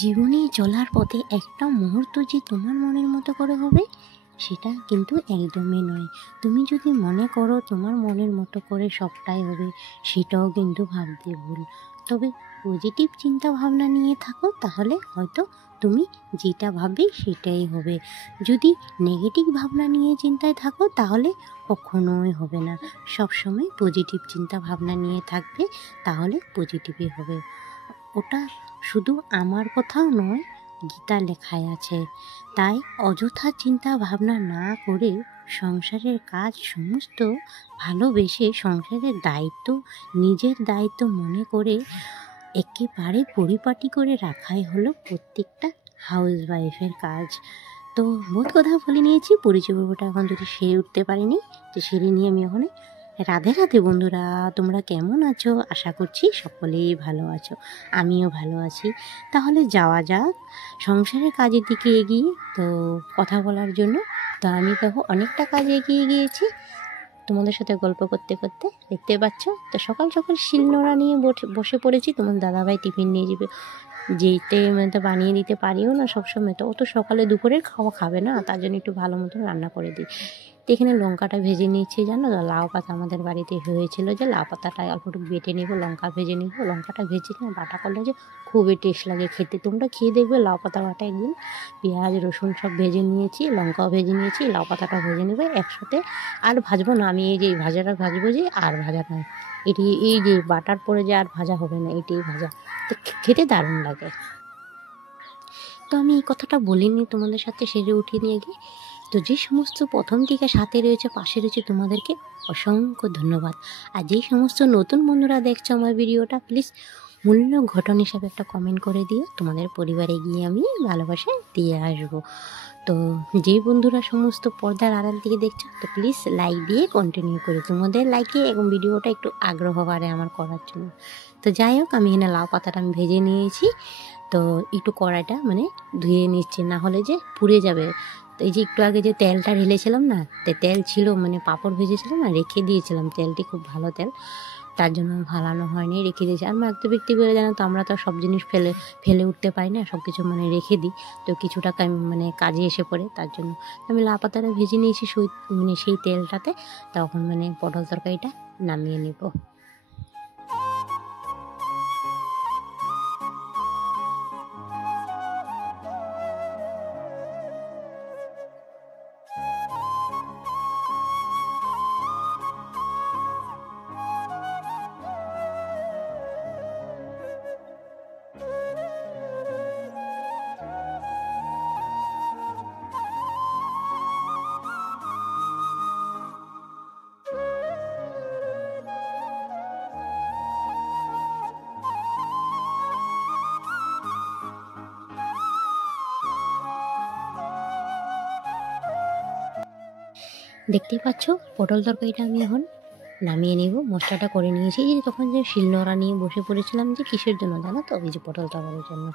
জীবনে চলার পথে একটা মুহূর্ত যে তোমার মনের মতো করে হবে সেটা কিন্তু একদমই নয়। তুমি যদি মনে করো তোমার মনের মতো করে সবটাই হবে, সেটাও কিন্তু ভাবতে ভুল। তবে পজিটিভ চিন্তা ভাবনা নিয়ে থাকো, তাহলে হয়তো তুমি যেটা ভাববে সেটাই হবে। যদি নেগেটিভ ভাবনা নিয়ে চিন্তায় থাকো তাহলে কখনোই হবে না। সবসময় পজিটিভ চিন্তা ভাবনা নিয়ে থাকবে, তাহলে পজিটিভই হবে। ওটা শুধু আমার কথাও নয়, গীতা লেখায় আছে। তাই অযথা চিন্তা ভাবনা না করে সংসারের কাজ সমস্ত ভালোবেসে সংসারের দায়িত্ব নিজের দায়িত্ব মনে করে একেবারে পরিপাটি করে রাখাই হলো প্রত্যেকটা হাউসওয়াইফের কাজ। তো বহুত কথা বলে নিয়েছি, পরিচয় পর্বটা এখন যদি সেরে উঠতে পারিনি, তো সেরে নিয়ে আমি ওখানে রাধে রাধে বন্ধুরা, তোমরা কেমন আছো? আশা করছি সকলেই ভালো আছো, আমিও ভালো আছি। তাহলে যাওয়া যাক সংসারের কাজের দিকে এগিয়ে। তো কথা বলার জন্য তো আমি দেখো অনেকটা কাজ এগিয়ে গিয়েছি তোমাদের সাথে গল্প করতে করতে, দেখতে পাচ্ছ। তো সকাল সকাল শিলনোড়া নিয়ে বসে পড়েছি। তোমার দাদাভাই টিফিন নিয়ে যাবে, যেতে মানে তো বানিয়ে দিতে পারিও না সবসময়, তো ও তো সকালে দুপুরের খাওয়া খাবে না, তার জন্য একটু ভালো মতো রান্না করে দিই। তো এখানে লঙ্কাটা ভেজে নিচ্ছি, জানো তো লাউ পাতা আমাদের বাড়িতে হয়েছিল, যে লাউ পাতাটা অল্প একটু বেটে নেব, লঙ্কা ভেজে নেব। লঙ্কাটা ভেজে নিয়ে বাটা করলে যে খুবই টেস্ট লাগে খেতে, তোমরা খেয়ে দেখবে লাউ পাতা বাটা একদিন। পেঁয়াজ রসুন সব ভেজে নিয়েছি, লঙ্কাও ভেজে নিয়েছি, লাউ পাতাটা ভেজে নেবে একসাথে। আর ভাজবো না আমি, এই যে ভাজাটা ভাজবো, যে আর ভাজা নয় এটি, এই যে বাটার পরে যে আর ভাজা হবে না, এটাই ভাজা। তো খেতে দারুণ লাগে। তো আমি এই কথাটা বলিনি তোমাদের সাথে সেরে উঠিয়ে নিয়ে গিয়ে। তো যে সমস্ত প্রথম থেকে সাথে রয়েছে, পাশে রয়েছে, তোমাদেরকে অসংখ্য ধন্যবাদ। আর যেই সমস্ত নতুন বন্ধুরা দেখছো আমার ভিডিওটা, প্লিজ মূল্য ঘটন হিসাবে একটা কমেন্ট করে দিও, তোমাদের পরিবারে গিয়ে আমি ভালোবাসা দিয়ে আসবো। তো যে বন্ধুরা সমস্ত পর্দার আড়াল থেকে দেখছো, তো প্লিজ লাইক দিয়ে কন্টিনিউ করে, তোমাদের লাইকে এবং ভিডিওটা একটু আগ্রহ বাড়ে আমার করার জন্য। তো যাই হোক, আমি এখানে লাউ পাতাটা আমি ভেজে নিয়েছি। তো একটু কড়াইটা মানে ধুয়ে নিচ্ছি, না হলে যে পুড়ে যাবে। তো এই যে একটু আগে যে তেলটা ঢেলেছিলাম না, তেল ছিল মানে পাঁপড় ভেজেছিলাম না, রেখে দিয়েছিলাম, তেলটি খুব ভালো তেল, তার জন্য ভালানো হয়নি, রেখে দিয়েছি। আর মাখতে ব্যক্তি করে জানো তো, আমরা তো সব জিনিস ফেলে উঠতে পারি না, সব কিছু মানে রেখে দিই। তো কিছুটা মানে কাজে এসে পড়ে, তার জন্য আমি লাউ পাতাটা ভেজে নিয়েছি মানে সেই তেলটাতে। তখন মানে পটল তরকারিটা নামিয়ে নেব। দেখতেই পাচ্ছ পটল তরকারিটা আমি এখন নামিয়ে নেব, মশলাটা করে নিয়েছি। যে তখন যে শিলনোড়া নিয়ে বসে পড়েছিলাম, যে কিসের জন্য জানো তো, ওই যে পটল তরকারির জন্য।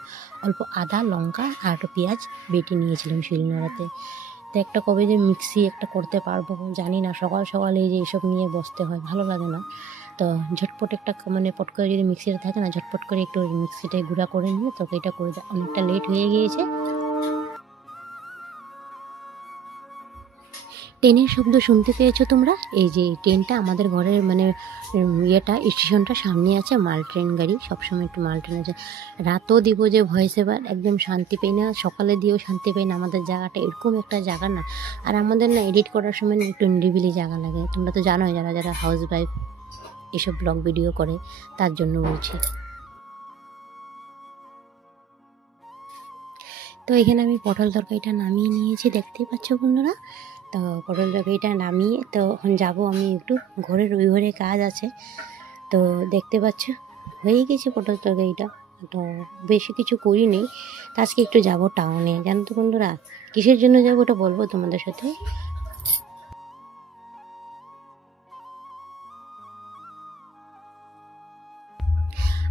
অল্প আদা লঙ্কা আর একটু পেঁয়াজ বেটে নিয়েছিলাম শিলনোড়াতে। তো একটা কবে যে মিক্সি একটা করতে পারবো জানি না, সকাল সকাল এই যে এইসব নিয়ে বসতে হয়, ভালো লাগে না। তো ঝটপট একটা মানে পট করে যদি মিক্সিটা থাকে না, ঝটপট করে একটু মিক্সিটায় গুঁড়া করে নিয়ে তরকারিটা করে দেয়। অনেকটা লেট হয়ে গিয়েছে। ট্রেনের শব্দ শুনতে পেয়েছো তোমরা? এই যে ট্রেনটা আমাদের ঘরের মানে ইয়েটা স্টেশনটা সামনে আছে, মাল ট্রেন গাড়ি, সবসময় একটু মাল ট্রেন আছে। রাতও দিব যে ভয়েস এবার একদম শান্তি পাই না, সকালে দিয়েও শান্তি পাই না। আমাদের জায়গাটা এরকম একটা জায়গা না, আর আমাদের না এডিট করার সময় একটু নিরিবিলি জায়গা লাগে। তোমরা তো জানোই, যারা যারা হাউস ওয়াইফ এসব ব্লগ ভিডিও করে, তার জন্য বলছি। তো এখানে আমি পটল তরকারিটা নামিয়ে নিয়েছি, দেখতেই পাচ্ছ বন্ধুরা। তো পটল তরকারিটা নামিয়ে তো এখন যাবো আমি একটু ঘরের ওই ঘরে কাজ আছে। তো দেখতে পাচ্ছ হয়ে গেছে পটল তরকারিটা, তো বেশি কিছু করিনি। তো আজকে একটু যাব টাউনে, জানো তো বন্ধুরা, কিসের জন্য যাবো ওটা বলবো তোমাদের সাথে।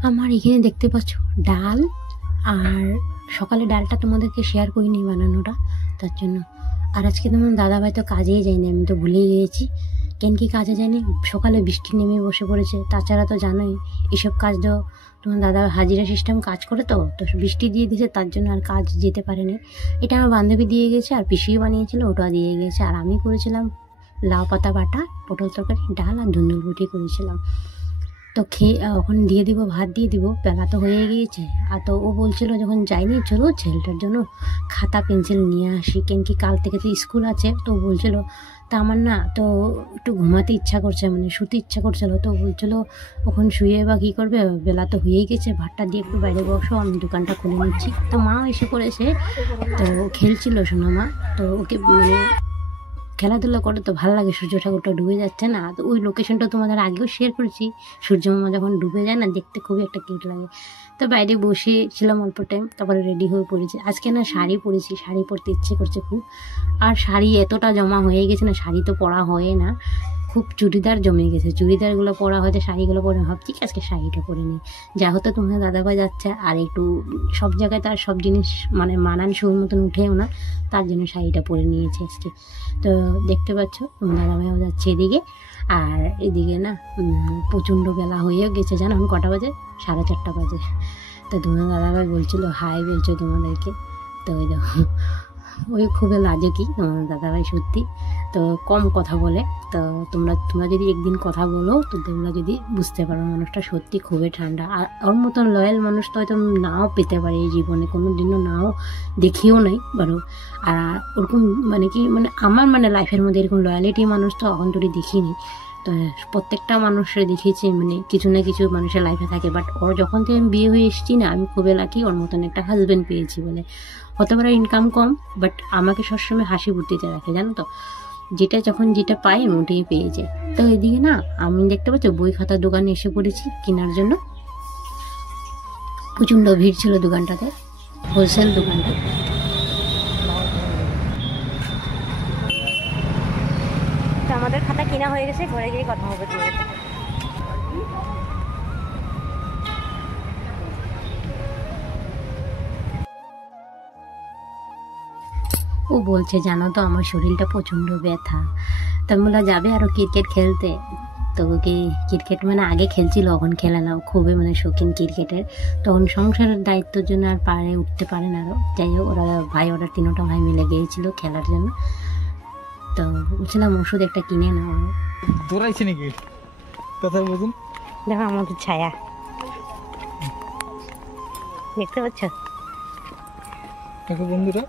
আমার এখানে দেখতে পাচ্ছ ডাল, আর সকালে ডালটা তোমাদেরকে শেয়ার করিনি বানানোটা, তার জন্য। আর আজকে তোমার দাদাভাই তো কাজেই যায়নি, আমি তো ভুলেই গিয়েছি। কেন কি কাজে যায়নি, সকালে বৃষ্টি নেমে বসে পড়েছে। তাছাড়া তো জানোই এসব কাজ তো তোমার দাদা হাজিরা সিস্টেম কাজ করে, তো বৃষ্টি দিয়ে দিয়েছে, তার জন্য আর কাজ যেতে পারেনি। এটা আমার বান্ধবী দিয়ে গেছে, আর পিসিও বানিয়েছিল, ওটা দিয়ে গেছে। আর আমি করেছিলাম লাউ পাতা বাটা, পটল তরকারি, ডাল আর ধুন্দুল রুটি করেছিলাম। তো খেয়ে ওখানে দিয়ে দিব, ভাত দিয়ে দিব, বেলা তো হয়ে গিয়েছে। আর তো ও বলছিল যখন যাইনি, চলো ছেলেটার জন্য খাতা পেন্সিল নিয়ে আসি, কেন কি কাল থেকে তো স্কুল আছে। তো বলছিল, তা আমার না তো একটু ঘুমাতে ইচ্ছা করছে, মানে শুতে ইচ্ছা করছিল। তো বলছিল ওখানে শুয়ে বা কী করবে, বেলা তো হয়েই গেছে, ভাতটা দিয়ে একটু বাইরে বসো, আমি দোকানটা খুলে নিচ্ছি। তো মাও এসে পড়েছে, তো খেলছিল সোনা মা। তো ওকে মানে খেলাধুলা করে তো ভালো লাগে, সূর্য ঠাকুরটা ডুবে যাচ্ছে না। তো ওই লোকেশনটা তোমাদের আগেও শেয়ার করেছি, সূর্য মামা যখন ডুবে যায় না, দেখতে খুবই একটা কিউট লাগে। তো বাইরে বসেছিলাম অল্প টাইম, তারপরে রেডি হয়ে পড়েছি। আজকে না শাড়ি পরেছি, শাড়ি পরতে ইচ্ছে করছে খুব। আর শাড়ি এতটা জমা হয়ে গেছে না, শাড়ি তো পরা হয় না, খুব চুড়িদার জমে গেছে। চুড়িদারগুলো পরা হয়তো, শাড়িগুলো পরে ভাবছি আজকে শাড়িটা পরে নিই। যা হতো তোমার দাদাভাই যাচ্ছে, আর একটু সব জায়গায় তার সব জিনিস মানে মানানসই মতন উঠেও না, তার জন্য শাড়িটা পরে নিয়েছি আজকে। তো দেখতে পাচ্ছ তোমার দাদাভাইও যাচ্ছে এদিকে। আর এদিকে না প্রচণ্ড বেলা হয়েও গেছে, জানো এখন কটা বাজে, 4:30 বাজে। তো তোমার দাদাভাই বলছিল হাই বলছো তোমাদেরকে। তো ওই দেখো, ওই খুবই লাজুকি তোমার দাদাভাই সত্যি, তো কম কথা বলে। তো তোমরা যদি একদিন কথা বলো, তো তোমরা যদি বুঝতে পারো মানুষটা সত্যি খুবই ঠান্ডা। আর ওর মতন লয়াল মানুষ তো হয়তো নাও পেতে পারে এই জীবনে, কোনো দিনও নাও দেখিও নাই বারো। আর ওরকম মানে কি মানে আমার মানে লাইফের মধ্যে এরকম লয়ালিটি মানুষ তো এখন তোরই দেখিনি। তো প্রত্যেকটা মানুষের দেখেছি মানে কিছু না কিছু মানুষের লাইফে থাকে, বাট ওর যখন থেকে আমি বিয়ে হয়ে এসেছি না, আমি খুবই লাকি ওর মতন একটা হাজব্যান্ড পেয়েছি বলে। হতে পারে ইনকাম কম, বাট আমাকে সবসময় হাসি ফুর্তিতে রাখে, জানো তো। যেটা যখন যেটা পাই আমি ওটাই পেয়ে যাই। তো এদিকে না আমি দেখতে পাচ্ছি বই খাতার দোকানে এসে পড়েছি কেনার জন্য। প্রচণ্ড ভিড় ছিল দোকানটাতে, হোলসেল দোকানটা। তো আমাদের খাতা কেনা হয়ে গেছে, ঘরে গিয়ে কথা হবে তোমাদের সাথে। ও বলছে জানো তো আমার শরীরটা প্রচণ্ড ব্যথা। তো বলা যাবে আরও ক্রিকেট খেলতে। তো ওকে ক্রিকেট মানে আগে খেলছিল, এখন খেলে না, খুবই মানে শৌখিন ক্রিকেটের। তখন সংসারের দায়িত্বের জন্য আর উঠতে পারে না আরও। যাই হোক ওরা তিনটা ভাই মিলে গিয়েছিল খেলার জন্য। তো বলছিলাম ওষুধ একটা কিনে নাও। দৌড়াইছে নাকি কথা বলুন, দেখো আমাদের ছায়া দেখতে পাচ্ছ, দেখো বন্ধুরা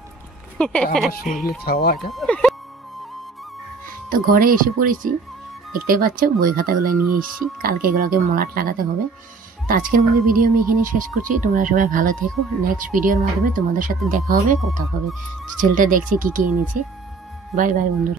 আমার শরীরে ছাওয়া এটা। তো ঘরে এসে পড়েছি, দেখতেই পাচ্ছ বই খাতাগুলো নিয়ে এসেছি, কালকে এগুলোকে মলাট লাগাতে হবে। তো আজকের মধ্যে ভিডিও আমি এখানে শেষ করছি। তোমরা সবাই ভালো থেকো, নেক্সট ভিডিওর মাধ্যমে তোমাদের সাথে দেখা হবে, কথা হবে। ছেলেটা দেখছি কী কী এনেছি। বাই বাই বন্ধুরা।